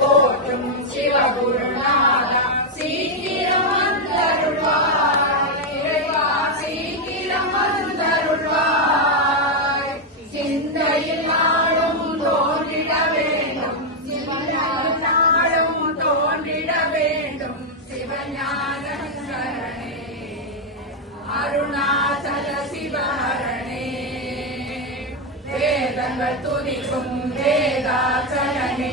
போற்றும் சிவகுருநாதா. சீக்கிரம் வந்தருள்வாய் இறைவா சீக்கிரம் வந்தருள்வாய் சிந்தையில் நாளும் தோன்றிட வேண்டும். சிவஞான நாளும் தோன்றிட வேண்டும். சிவஞான சரணே அருணாச்சல சிவஹரணே. வேதங்கள் துதிக்கும் வேதாச்சலனே